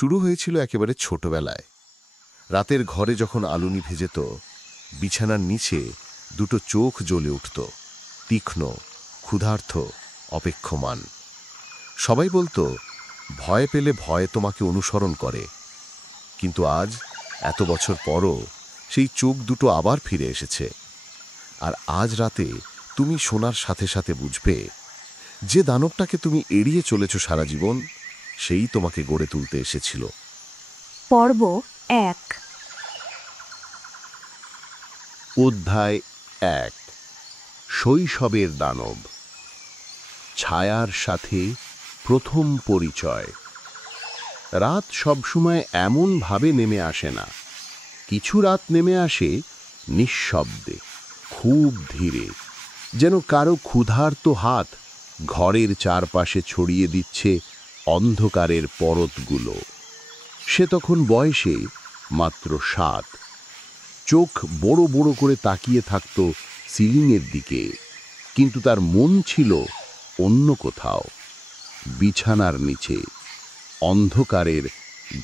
শুরু হয়েছিল একেবারে ছোটবেলায়। রাতের ঘরে যখন আলো নিভে যেত, বিছানার নিচে দুটো চোখ জ্বলে উঠত, তীক্ষ্ণ, ক্ষুধার্ত, অপেক্ষমান। সবাই বলতো, ভয় পেলে ভয় তোমাকে অনুসরণ করে। কিন্তু আজ, এত বছর পরও সেই চোখ দুটো আবার ফিরে এসেছে। আর আজ রাতে তুমি শোনার সাথে সাথে বুঝবে, যে দানবটাকে তুমি এড়িয়ে চলেছ সারা জীবন, সেই তোমাকে গড়ে তুলতে এসেছিল। পর্ব ১। অধ্যায় ১। শৈশবের দানব। ছায়ার সাথে প্রথম পরিচয়। রাত সবসময় এমনভাবে নেমে আসে না। কিছু রাত নেমে আসে নিঃশব্দে, খুব ধীরে, যেন কারো ক্ষুধার্ত হাত ঘরের চারপাশে ছড়িয়ে দিচ্ছে অন্ধকারের পরতগুলো। সে তখন বয়সে মাত্র ৭। চোখ বড় বড় করে তাকিয়ে থাকত সিলিংয়ের দিকে, কিন্তু তার মন ছিল অন্য কোথাও, বিছানার নিচে, অন্ধকারের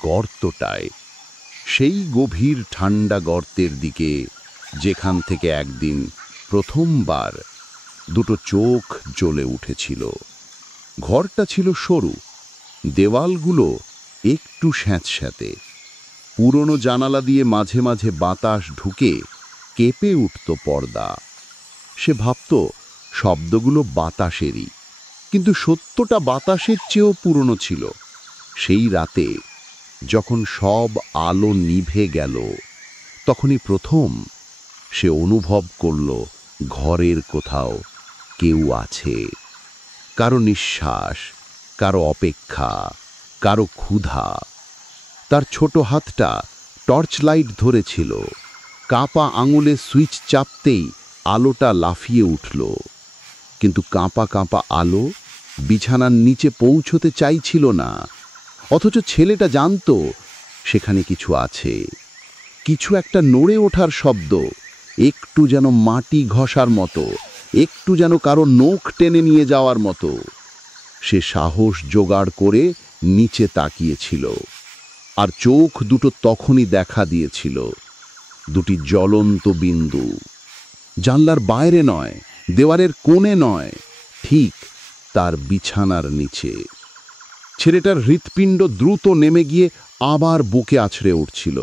গর্তটায়, সেই গভীর ঠান্ডা গর্তের দিকে, যেখান থেকে একদিন প্রথমবার দুটো চোখ জ্বলে উঠেছিল। ঘরটা ছিল সরু, দেওয়ালগুলো একটু স্যাঁতস্যাঁতে, পুরনো জানালা দিয়ে মাঝে মাঝে বাতাস ঢুকে কেঁপে উঠত পর্দা। সে ভাবত শব্দগুলো বাতাসেরই, কিন্তু সত্যটা বাতাসের চেয়েও পুরনো ছিল। সেই রাতে যখন সব আলো নিভে গেল, তখনই প্রথম সে অনুভব করল ঘরের কোথাও কেউ আছে। কারো নিঃশ্বাস, কারো অপেক্ষা, কারো ক্ষুধা। তার ছোট হাতটা টর্চ লাইট ধরেছিল, কাঁপা আঙুলে সুইচ চাপতেই আলোটা লাফিয়ে উঠল। কিন্তু কাঁপা কাঁপা আলো বিছানার নিচে পৌঁছতে চাইছিল না। অথচ ছেলেটা জানত সেখানে কিছু আছে, কিছু একটা নড়ে ওঠার শব্দ, একটু যেন মাটি ঘষার মতো, একটু যেন কারো নখ টেনে নিয়ে যাওয়ার মতো। সে সাহস জোগাড় করে নিচে তাকিয়েছিল, আর চোখ দুটো তখনই দেখা দিয়েছিল, দুটি জ্বলন্ত বিন্দু। জানলার বাইরে নয়, দেওয়ালের কোণে নয়, ঠিক তার বিছানার নিচে। ছেলেটার হৃৎপিণ্ড দ্রুত নেমে গিয়ে আবার বুকে আছড়ে উঠছিল।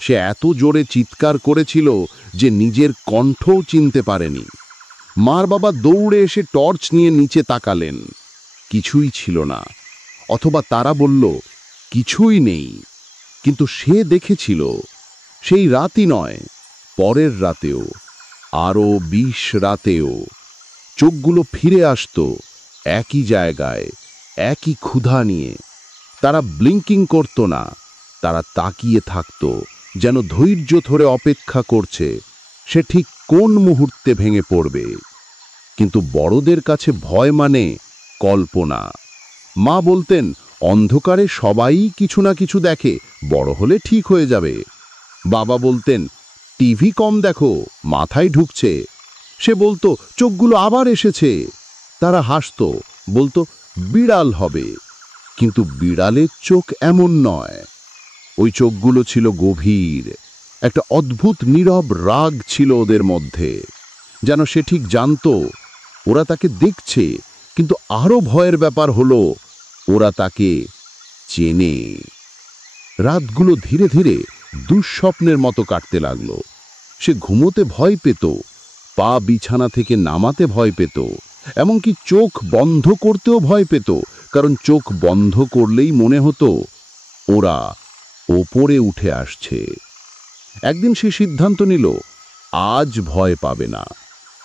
সে এত জোরে চিৎকার করেছিল যে নিজের কণ্ঠও চিনতে পারেনি। মার বাবা দৌড়ে এসে টর্চ নিয়ে নিচে তাকালেন, কিছুই ছিল না। অথবা তারা বলল, কিছুই নেই। কিন্তু সে দেখেছিল, সেই রাতই নয়, পরের রাতেও, আরও ২০ রাতেও। চোখগুলো ফিরে আসতো একই জায়গায়, একই ক্ষুধা নিয়ে। তারা ব্লিঙ্কিং করত না, তারা তাকিয়ে থাকত, যেন ধৈর্য ধরে অপেক্ষা করছে সে ঠিক কোন মুহূর্তে ভেঙে পড়বে। কিন্তু বড়দের কাছে ভয় মানে কল্পনা। মা বলতেন, অন্ধকারে সবাই কিছু না কিছু দেখে, বড় হলে ঠিক হয়ে যাবে। বাবা বলতেন, টিভি কম দেখো, মাথায় ঢুকছে। সে বলতো, চোখগুলো আবার এসেছে। তারা হাসত, বলতো, বিড়াল হবে। কিন্তু বিড়ালের চোখ এমন নয়। ওই চোখগুলো ছিল গভীর, একটা অদ্ভুত নীরব রাগ ছিল ওদের মধ্যে, যেন সে ঠিক জানত ওরা তাকে দেখছে। কিন্তু আরো ভয়ের ব্যাপার হলো, ওরা তাকে চেনে। রাতগুলো ধীরে ধীরে দুঃস্বপ্নের মতো কাটতে লাগলো। সে ঘুমোতে ভয় পেত, পা বিছানা থেকে নামাতে ভয় পেত, এমনকি চোখ বন্ধ করতেও ভয় পেত, কারণ চোখ বন্ধ করলেই মনে হতো ওরা ওপরে উঠে আসছে। একদিন সে সিদ্ধান্ত নিল, আজ ভয় পাবে না।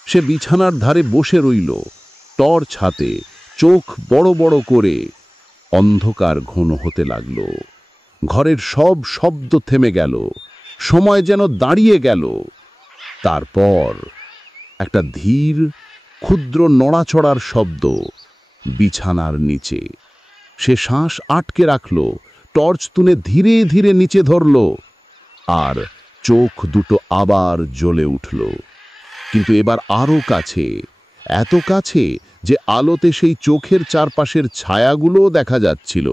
সে বিছানার ধারে বসে রইল, টর্চ হাতে, চোখ বড় বড় করে। অন্ধকার ঘন হতে লাগল। ঘরের সব শব্দ থেমে গেল, সময় যেন দাঁড়িয়ে গেল। তারপর একটা ধীর, ক্ষুদ্র নড়াচড়ার শব্দ বিছানার নিচে। সে শ্বাস আটকে রাখল, টর্চ তুলে ধীরে ধীরে নিচে ধরল, আর চোখ দুটো আবার জ্বলে উঠল। কিন্তু এবার আরো কাছে, এত কাছে যে আলোতে সেই চোখের চারপাশের ছায়াগুলোও দেখা যাচ্ছিল।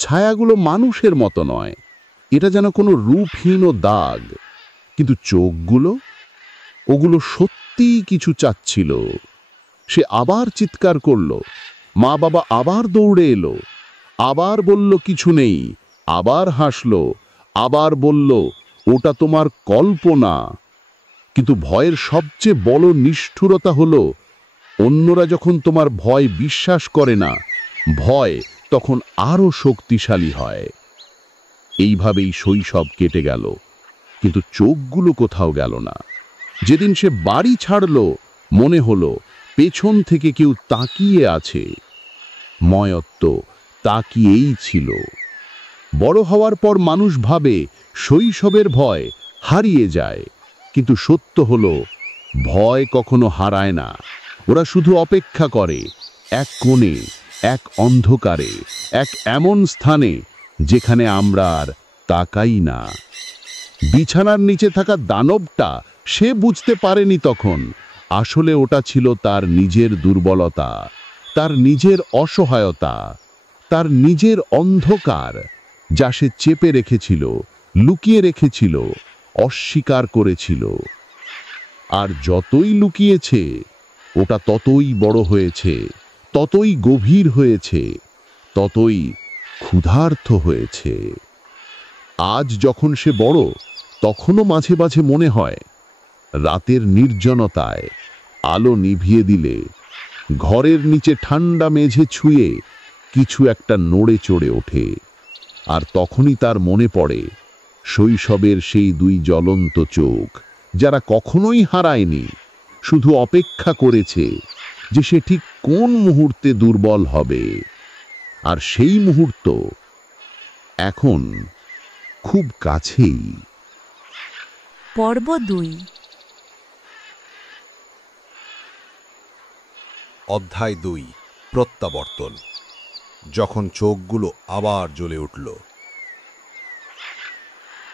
ছায়াগুলো মানুষের মতো নয়, এটা যেন কোনো রূপহীন দাগ। কিন্তু চোখগুলো, ওগুলো সত্যিই কিছু চাচ্ছিল। সে আবার চিৎকার করল। মা বাবা আবার দৌড়ে এলো, আবার বলল কিছু নেই, আবার হাসলো, আবার বলল ওটা তোমার কল্পনা। কিন্তু ভয়ের সবচেয়ে বড় নিষ্ঠুরতা হলো, অন্যরা যখন তোমার ভয় বিশ্বাস করে না, ভয় তখন আরো শক্তিশালী হয়। এইভাবেই শৈশব কেটে গেল, কিন্তু চোখগুলো কোথাও গেল না। যেদিন সে বাড়ি ছাড়ল, মনে হলো পেছন থেকে কেউ তাকিয়ে আছে। ময়ত্ত তাকিয়েই ছিল। বড় হওয়ার পর মানুষ ভাবে শৈশবের ভয় হারিয়ে যায়, কিন্তু সত্য হলো ভয় কখনো হারায় না। ওরা শুধু অপেক্ষা করে এক কোণে, এক অন্ধকারে, এক এমন স্থানে যেখানে আমরা আর তাকাই না। বিছানার নিচে থাকা দানবটা সে বুঝতে পারেনি তখন, আসলে ওটা ছিল তার নিজের দুর্বলতা, তার নিজের অসহায়তা, তার নিজের অন্ধকার, যা সে চেপে রেখেছিল, লুকিয়ে রেখেছিল, অস্বীকার করেছিল। আর যতই লুকিয়েছে, ওটা ততই বড় হয়েছে, ততই গভীর হয়েছে, ততই ক্ষুধার্ত হয়েছে। আজ যখন সে বড়, তখনও মাঝে মাঝে মনে হয়, রাতের নির্জনতায় আলো নিভিয়ে দিলে, ঘরের নিচে ঠান্ডা মেঝে ছুঁয়ে কিছু একটা নড়ে চড়ে ওঠে। আর তখনই তার মনে পড়ে শৈশবের সেই দুই জ্বলন্ত চোখ, যারা কখনোই হারায়নি, শুধু অপেক্ষা করেছে যে সে ঠিক কোন মুহূর্তে দুর্বল হবে। আর সেই মুহূর্ত এখন খুব কাছেই। পর্ব 2। অধ্যায় 2, প্রত্যাবর্তন। যখন চোখগুলো আবার জ্বলে উঠল।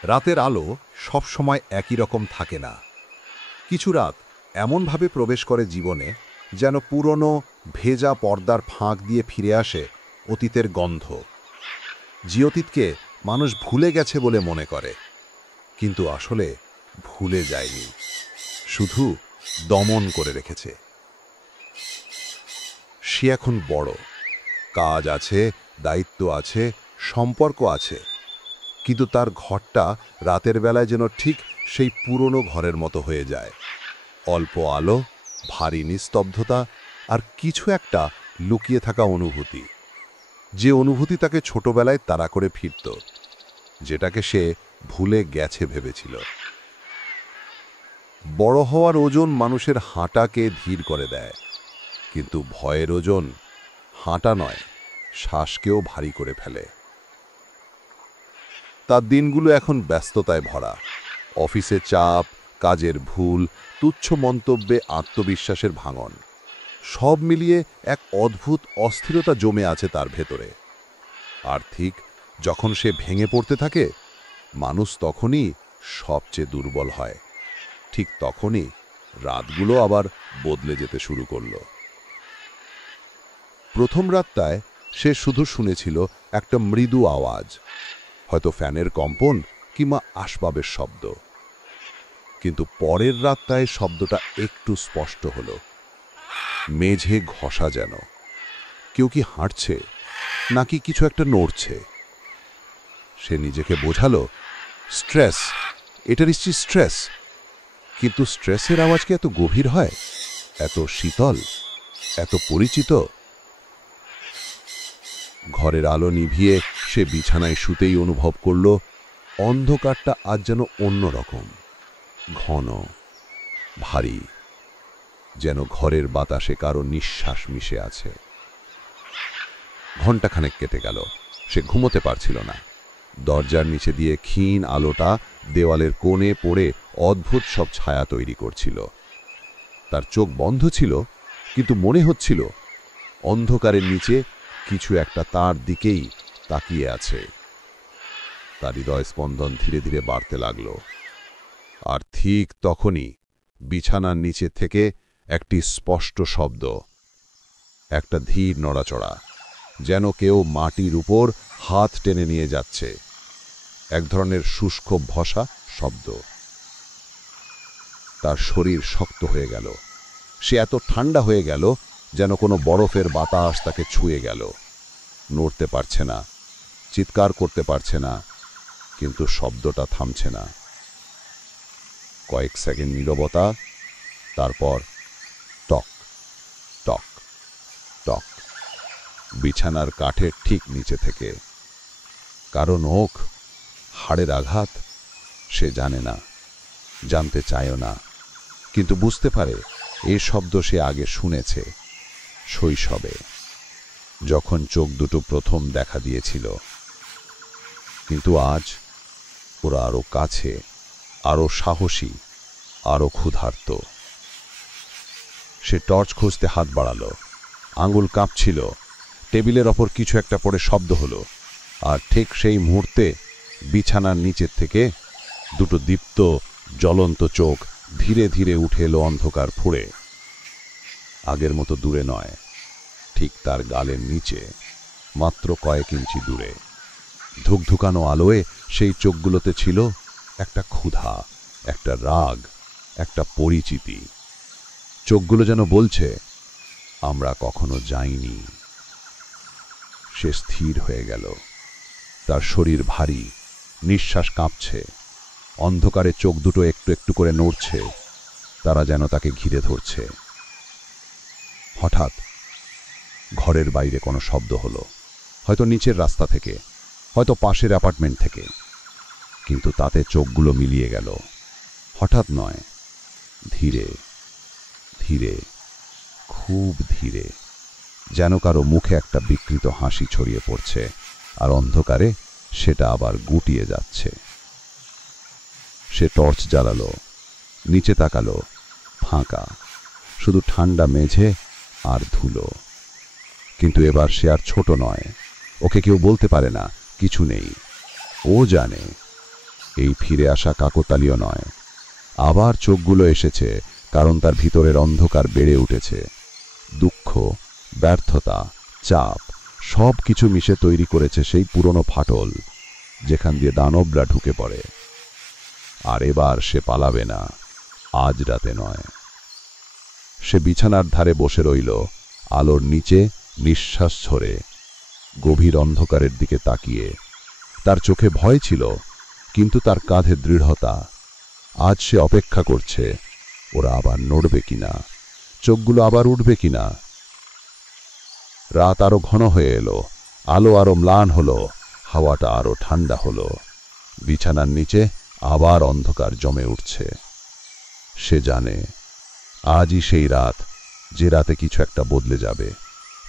রাতের আলো সবসময় একই রকম থাকে না। কিছু রাত এমনভাবে প্রবেশ করে জীবনে, যেন পুরনো ভেজা পর্দার ফাঁক দিয়ে ফিরে আসে অতীতের গন্ধ। যে অতীতকে মানুষ ভুলে গেছে বলে মনে করে, কিন্তু আসলে ভুলে যায়নি, শুধু দমন করে রেখেছে। সে এখন বড়, কাজ আছে, দায়িত্ব আছে, সম্পর্ক আছে, কিন্তু তার ঘরটা রাতের বেলায় যেন ঠিক সেই পুরনো ঘরের মতো হয়ে যায়। অল্প আলো, ভারী নিস্তব্ধতা, আর কিছু একটা লুকিয়ে থাকা অনুভূতি, যে অনুভূতি তাকে ছোটবেলায় তাড়া করে ফিরত, যেটাকে সে ভুলে গেছে ভেবেছিল। বড় হওয়ার ওজন মানুষের হাঁটাকে ধীর করে দেয়, কিন্তু ভয়ের ওজন হাঁটা নয়, শ্বাসকেও ভারী করে ফেলে। তার দিনগুলো এখন ব্যস্ততায় ভরা। অফিসে চাপ, কাজের ভুল, তুচ্ছ মন্তব্যে আত্মবিশ্বাসের ভাঙন, সব মিলিয়ে এক অদ্ভুত অস্থিরতা জমে আছে তার ভেতরে। আর ঠিক যখন সে ভেঙে পড়তে থাকে, মানুষ তখনই সবচেয়ে দুর্বল হয়। ঠিক তখনই রাতগুলো আবার বদলে যেতে শুরু করল। প্রথম রাতটায় সে শুধু শুনেছিল একটা মৃদু আওয়াজ, হয়তো ফ্যানের কম্পন কিংবা আসবাবের শব্দ। কিন্তু পরের রাতটায় শব্দটা একটু স্পষ্ট হলো। মেঝে ঘষা যেন। কেউ কি হাঁটছে, নাকি কিছু একটা নড়ছে। সে নিজেকে বোঝালো, স্ট্রেস, এটা নিশ্চয়ই স্ট্রেস। কিন্তু স্ট্রেসের আওয়াজ কি এত গভীর হয়, এত শীতল, এত পরিচিত? ঘরের আলো নিভিয়ে সে বিছানায় শুতেই অনুভব করল, অন্ধকারটা আজ যেন অন্যরকম, ঘন, ভারী, যেন ঘরের বাতাসে কারো নিঃশ্বাস মিশে আছে। ঘণ্টাখানেক কেটে গেল, সে ঘুমোতে পারছিল না। দরজার নিচে দিয়ে ক্ষীণ আলোটা দেওয়ালের কোণে পড়ে অদ্ভুত সব ছায়া তৈরি করছিল। তার চোখ বন্ধ ছিল, কিন্তু মনে হচ্ছিল অন্ধকারের নিচে কিছু একটা তার দিকেই তাকিয়ে আছে। তার হৃদয় স্পন্দন ধীরে ধীরে বাড়তে লাগল। আর ঠিক তখনই বিছানার নিচে থেকে একটি স্পষ্ট শব্দ, একটা ধীর নড়াচড়া, যেন কেউ মাটির উপর হাত টেনে নিয়ে যাচ্ছে। এক ধরনের শুষ্ক ভসা শব্দ। তার শরীর শক্ত হয়ে গেল। সে এত ঠান্ডা হয়ে গেল যেন কোনো বরফের বাতাস তাকে ছুঁয়ে গেল। নড়তে পারছে না, চিৎকার করতে পারছে না, কিন্তু শব্দটা থামছে না। কয়েক সেকেন্ড নীরবতা, তারপর টক টক টক বিছানার কাঠের ঠিক নিচে থেকে। কারো নখ, হাড়ের আঘাত, সে জানে না, জানতে চায়ও না, কিন্তু বুঝতে পারে এ শব্দ সে আগে শুনেছে শৈশবে, যখন চোখ দুটো প্রথম দেখা দিয়েছিল। কিন্তু আজ ওরা আরো কাছে, আরো সাহসী, আরো ক্ষুধার্ত। সে টর্চ খুঁজতে হাত বাড়ালো। আঙুল কাঁপছিল। টেবিলের ওপর কিছু একটা পড়ে শব্দ হলো, আর ঠিক সেই মুহূর্তে বিছানার নিচের থেকে দুটো দীপ্ত জ্বলন্ত চোখ ধীরে ধীরে উঠে এলো অন্ধকার ফুঁড়ে। আগের মতো দূরে নয়, ঠিক তার গালের নিচে, মাত্র কয়েক ইঞ্চি দূরে। ধুকধুকানো আলোয় সেই চোখগুলোতে ছিল একটা ক্ষুধা, একটা রাগ, একটা পরিচিতি। চোখগুলো যেন বলছে, আমরা কখনো যাইনি। সে স্থির হয়ে গেল। তার শরীর ভারী, নিঃশ্বাস কাঁপছে। অন্ধকারে চোখ দুটো একটু একটু করে নড়ছে, তারা যেন তাকে ঘিরে ধরছে। হঠাৎ ঘরের বাইরে কোনো শব্দ হলো, হয়তো নিচের রাস্তা থেকে, হয়তো পাশের অ্যাপার্টমেন্ট থেকে, কিন্তু তাতে চোখগুলো মিলিয়ে গেল। হঠাৎ নয়, ধীরে ধীরে, খুব ধীরে, যেন কারো মুখে একটা বিকৃত হাসি ছড়িয়ে পড়ছে, আর অন্ধকারে সেটা আবার গুটিয়ে যাচ্ছে। সে টর্চ জ্বালালো, নিচে তাকালো, ফাঁকা, শুধু ঠান্ডা মেঝে আর ধুলো। কিন্তু এবার সে আর ছোট নয়, ওকে কেউ বলতে পারে না কিছু নেই। ও জানে এই ফিরে আসা কাকতালীয় নয়। আবার চোখগুলো এসেছে কারণ তার ভিতরের অন্ধকার বেড়ে উঠেছে। দুঃখ, ব্যর্থতা, চাপ, সব কিছু মিশে তৈরি করেছে সেই পুরনো ফাটল, যেখান দিয়ে দানবরা ঢুকে পড়ে। আর এবার সে পালাবে না, আজ রাতে নয়। সে বিছানার ধারে বসে রইল, আলোর নিচে নিঃশ্বাস ঝরে, গভীর অন্ধকারের দিকে তাকিয়ে। তার চোখে ভয় ছিল, কিন্তু তার কাঁধে দৃঢ়তা। আজ সে অপেক্ষা করছে, ওরা আবার নড়বে কিনা, চোখগুলো আবার উঠবে কিনা। রাত আরো ঘন হয়ে এলো, আলো আরো ম্লান হলো, হাওয়াটা আরো ঠান্ডা হলো। বিছানার নিচে আবার অন্ধকার জমে উঠছে। সে জানে আজই সেই রাত, যে রাতে কিছু একটা বদলে যাবে,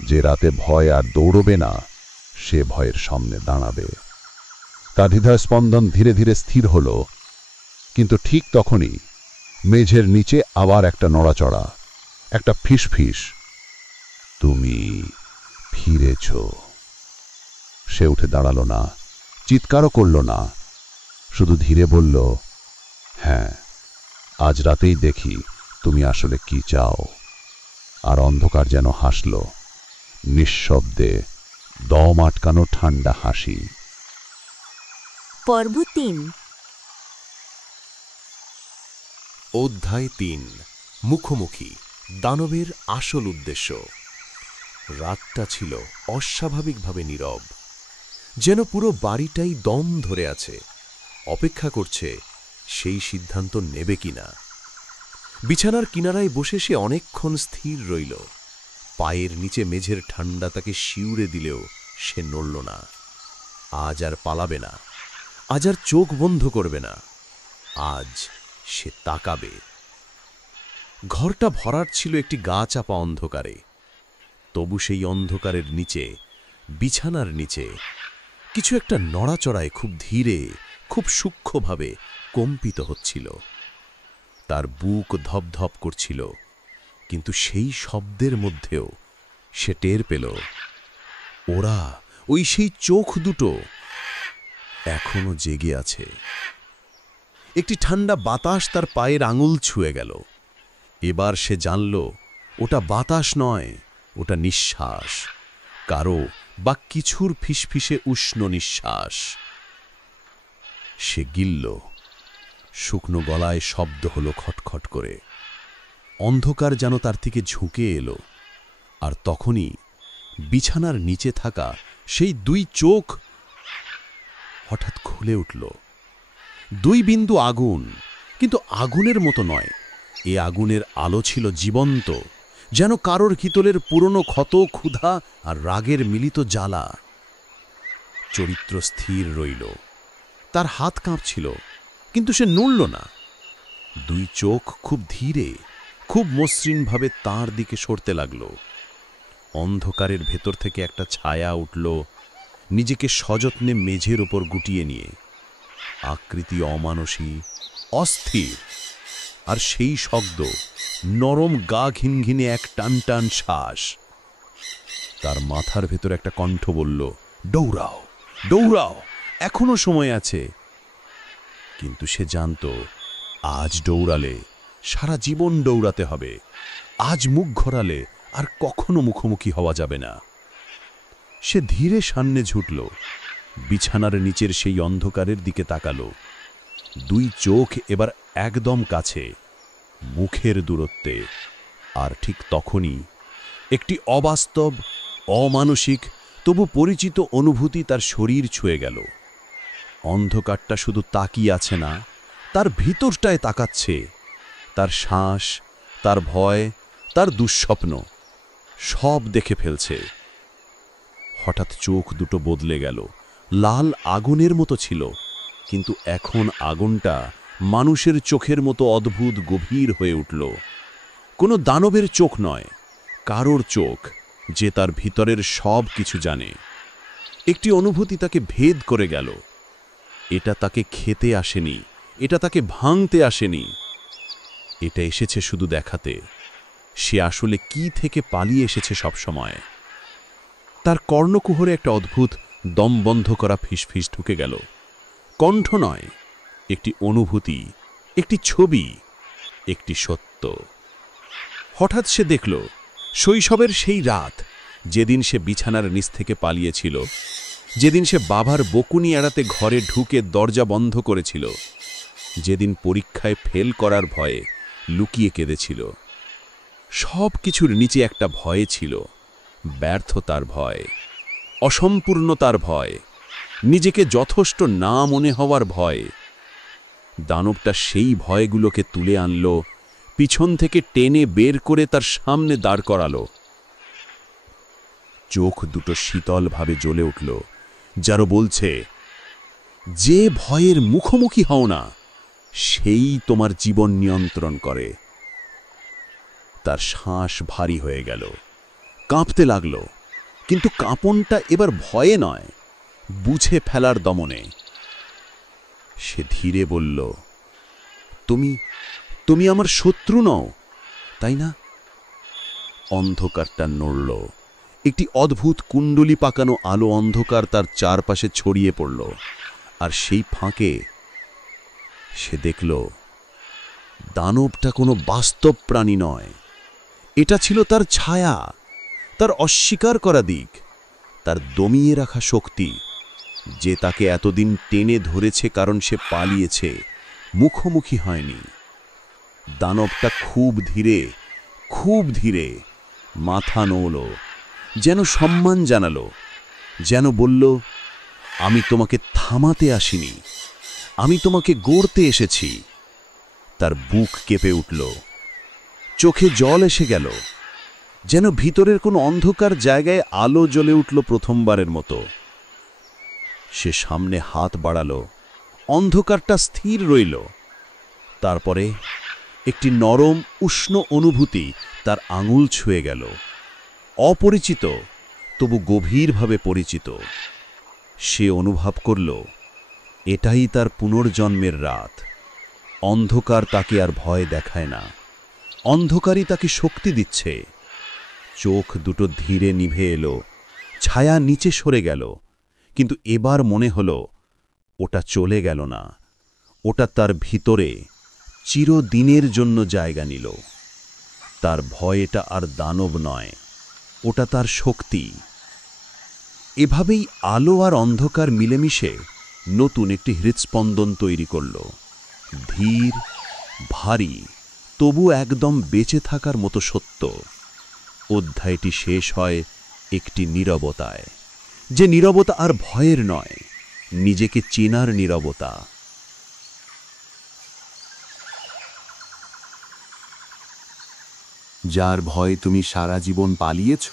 যে রাতে ভয় আর দৌড়বে না, সে ভয়ের সামনে দাঁড়াবে। তার হৃদয় স্পন্দন ধীরে ধীরে স্থির হলো, কিন্তু ঠিক তখনই মেঝের নিচে আবার একটা নড়াচড়া, একটা ফিসফিস। তুমি ফিরেছ। সে উঠে দাঁড়ালো না, চিৎকারও করল না, শুধু ধীরে বলল, হ্যাঁ, আজ রাতেই দেখি তুমি আসলে কি চাও। আর অন্ধকার যেন হাসল, নিঃশব্দে, দম আটকানো ঠান্ডা হাসি। পর্ব ৩। অধ্যায় ৩। মুখোমুখি, দানবের আসল উদ্দেশ্য। রাতটা ছিল অস্বাভাবিকভাবে নীরব, যেন পুরো বাড়িটাই দম ধরে আছে, অপেক্ষা করছে সেই সিদ্ধান্ত নেবে কিনা। বিছানার কিনারায় বসে সে অনেকক্ষণ স্থির রইল। পায়ের নিচে মেঝের ঠান্ডা তাকে শিউরে দিলেও সে নড়ল না। আজ আর পালাবে না, আজ আর চোখ বন্ধ করবে না, আজ সে তাকাবে। ঘরটা ভরাট ছিল একটি গা চাপা অন্ধকারে। তবু সেই অন্ধকারের নিচে, বিছানার নিচে, কিছু একটা নড়াচড়ায় খুব ধীরে, খুব সূক্ষ্মভাবে কম্পিত হচ্ছিল। তার বুক ধপধপ করছিল, কিন্তু সেই শব্দের মধ্যেও সে টের পেল, ওরা, ওই সেই চোখ দুটো এখনো জেগে আছে। একটি ঠান্ডা বাতাস তার পায়ের আঙুল ছুঁয়ে গেল। এবার সে জানল, ওটা বাতাস নয়, ওটা নিঃশ্বাস, কারো বা কিছুর ফিসফিসে উষ্ণ নিঃশ্বাস। সে গিলল। শুকনো গলায় শব্দ হলো খটখট করে। অন্ধকার যেন তার থেকে ঝুঁকে এলো, আর তখনই বিছানার নিচে থাকা সেই দুই চোখ হঠাৎ খুলে উঠল। দুই বিন্দু আগুন, কিন্তু আগুনের মতো নয়। এ আগুনের আলো ছিল জীবন্ত, যেন কারোর ভিতরের পুরনো ক্ষত, ক্ষুধা আর রাগের মিলিত জ্বালা। চরিত্র স্থির রইল। তার হাত কাঁপছিল, কিন্তু সে নড়ল না। দুই চোখ খুব ধীরে, খুব মসৃণভাবে তাঁর দিকে সরতে লাগল। অন্ধকারের ভেতর থেকে একটা ছায়া উঠল, নিজেকে সযত্নে মেঝের ওপর গুটিয়ে নিয়ে। আকৃতি অমানসী, অস্থির, আর সেই শব্দ, নরম গা ঘিনঘিনে এক টান টান শ্বাস। তার মাথার ভেতর একটা কণ্ঠ বলল, দৌড়াও, দৌড়াও, এখনো সময় আছে। কিন্তু সে জানত, আজ দৌড়ালে সারা জীবন দৌড়াতে হবে। আজ মুখ ঘোরালে আর কখনো মুখোমুখি হওয়া যাবে না। সে ধীরে সামনে ছুটল, বিছানার নিচের সেই অন্ধকারের দিকে তাকালো। দুই চোখ এবার একদম কাছে, মুখের দূরত্বে। আর ঠিক তখনই একটি অবাস্তব, অমানসিক, তবু পরিচিত অনুভূতি তার শরীর ছুঁয়ে গেল। অন্ধকারটা শুধু তাকিয়ে আছে না, তার ভিতরটায় তাকাচ্ছে। তার শ্বাস, তার ভয়, তার দুঃস্বপ্ন সব দেখে ফেলছে। হঠাৎ চোখ দুটো বদলে গেল। লাল আগুনের মতো ছিল, কিন্তু এখন আগুনটা মানুষের চোখের মতো অদ্ভুত গভীর হয়ে উঠল। কোনো দানবের চোখ নয়, কারোর চোখ, যে তার ভিতরের সব কিছু জানে। একটি অনুভূতি তাকে ভেদ করে গেল। এটা তাকে খেতে আসেনি, এটা তাকে ভাঙতে আসেনি। এটা এসেছে শুধু দেখাতে সে আসলে কি থেকে পালিয়ে এসেছে সবসময়। তার কর্ণকুহরে একটা অদ্ভুত দম বন্ধ করা ফিসফিস ঢুকে গেল। কণ্ঠ নয়, একটি অনুভূতি, একটি ছবি, একটি সত্য। হঠাৎ সে দেখল শৈশবের সেই রাত, যেদিন সে বিছানার নিচ থেকে পালিয়েছিল, যেদিন সে বাবার বকুনি এড়াতে ঘরে ঢুকে দরজা বন্ধ করেছিল, যেদিন পরীক্ষায় ফেল করার ভয়ে লুকিয়ে কেঁদেছিল। সব কিছুর নিচে একটা ভয় ছিল, ব্যর্থতার ভয়, অসম্পূর্ণতার ভয়, নিজেকে যথেষ্ট না মনে হওয়ার ভয়। দানবটা সেই ভয়গুলোকে তুলে আনল, পিছন থেকে টেনে বের করে তার সামনে দাঁড় করালো। চোখ দুটো শীতলভাবে জ্বলে উঠল, যারও বলছে, যে ভয়ের মুখোমুখি হও না, সেই তোমার জীবন নিয়ন্ত্রণ করে। তার শ্বাস ভারী হয়ে গেল, কাঁপতে লাগল, কিন্তু কাঁপনটা এবার ভয়ে নয়, বুঝে ফেলার দমনে। সে ধীরে বলল, তুমি আমার শত্রু নও, তাই না? অন্ধকারটা নড়ল। একটি অদ্ভুত কুণ্ডলি পাকানো আলো অন্ধকার তার চারপাশে ছড়িয়ে পড়ল। আর সেই ফাঁকে সে দেখল, দানবটা কোনো বাস্তব প্রাণী নয়। এটা ছিল তার ছায়া, তার অস্বীকার করা দিক, তার দমিয়ে রাখা শক্তি, যে তাকে এতদিন টেনে ধরেছে কারণ সে পালিয়েছে, মুখোমুখি হয়নি। দানবটা খুব ধীরে মাথা নড়ল, যেন সম্মান জানালো, যেন বলল, আমি তোমাকে থামাতে আসিনি, আমি তোমাকে গড়তে এসেছি। তার বুক কেঁপে উঠল, চোখে জল এসে গেল, যেন ভিতরের কোনো অন্ধকার জায়গায় আলো জ্বলে উঠল প্রথমবারের মতো। সে সামনে হাত বাড়ালো, অন্ধকারটা স্থির রইল। তারপরে একটি নরম উষ্ণ অনুভূতি তার আঙুল ছুঁয়ে গেল, অপরিচিত তবু গভীরভাবে পরিচিত। সে অনুভব করল, এটাই তার পুনর্জন্মের রাত। অন্ধকার তাকে আর ভয় দেখায় না, অন্ধকারই তাকে শক্তি দিচ্ছে। চোখ দুটো ধীরে নিভে এলো, ছায়া নিচে সরে গেল, কিন্তু এবার মনে হলো ওটা চলে গেল না, ওটা তার ভিতরে চিরদিনের জন্য জায়গা নিল। তার ভয় এটা আর দানব নয়, ওটা তার শক্তি। এভাবেই আলো আর অন্ধকার মিলেমিশে নতুন একটি হৃৎস্পন্দন তৈরি করল, ধীর, ভারী, তবু একদম বেঁচে থাকার মতো সত্য। অধ্যায়টি শেষ হয় একটি নীরবতায়, যে নীরবতা আর ভয়ের নয়, নিজেকে চেনার নীরবতা। যার ভয়ে তুমি সারা জীবন পালিয়েছ,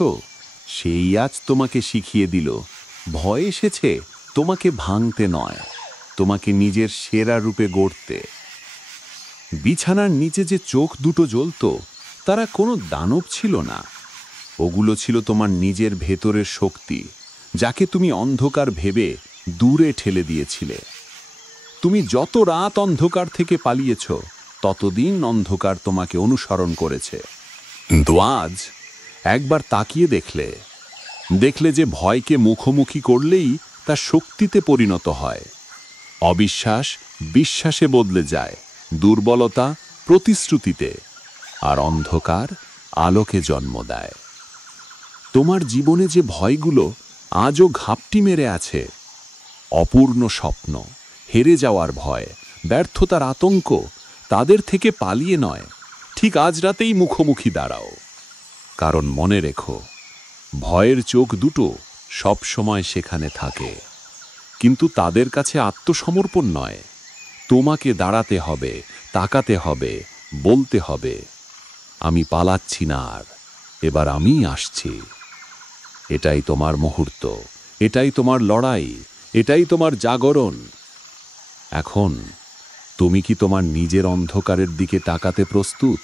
সেই আজ তোমাকে শিখিয়ে দিল, ভয় এসেছে তোমাকে ভাঙতে নয়, তোমাকে নিজের সেরা রূপে গড়তে। বিছানার নিচে যে চোখ দুটো জ্বলত, তারা কোনো দানব ছিল না, ওগুলো ছিল তোমার নিজের ভেতরের শক্তি, যাকে তুমি অন্ধকার ভেবে দূরে ঠেলে দিয়েছিলে। তুমি যত রাত অন্ধকার থেকে পালিয়েছ, ততদিন অন্ধকার তোমাকে অনুসরণ করেছে। কিন্তু আজ একবার তাকিয়ে দেখলে যে ভয়কে মুখোমুখি করলেই তা শক্তিতে পরিণত হয়। অবিশ্বাস বিশ্বাসে বদলে যায়, দুর্বলতা প্রতিশ্রুতিতে, আর অন্ধকার আলোকে জন্ম দেয়। তোমার জীবনে যে ভয়গুলো আজও ঘাপটি মেরে আছে, অপূর্ণ স্বপ্ন, হেরে যাওয়ার ভয়, ব্যর্থতার আতঙ্ক, তাদের থেকে পালিয়ে নয়, ঠিক আজ রাতেই মুখোমুখি দাঁড়াও। কারণ মনে রেখো, ভয়ের চোখ দুটো সব সময় সেখানে থাকে, কিন্তু তাদের কাছে আত্মসমর্পণ নয়। তোমাকে দাঁড়াতে হবে, তাকাতে হবে, বলতে হবে, আমি পালাচ্ছি না আর, এবার আমিই আসছি। এটাই তোমার মুহূর্ত, এটাই তোমার লড়াই, এটাই তোমার জাগরণ। এখন তুমি কি তোমার নিজের অন্ধকারের দিকে তাকাতে প্রস্তুত?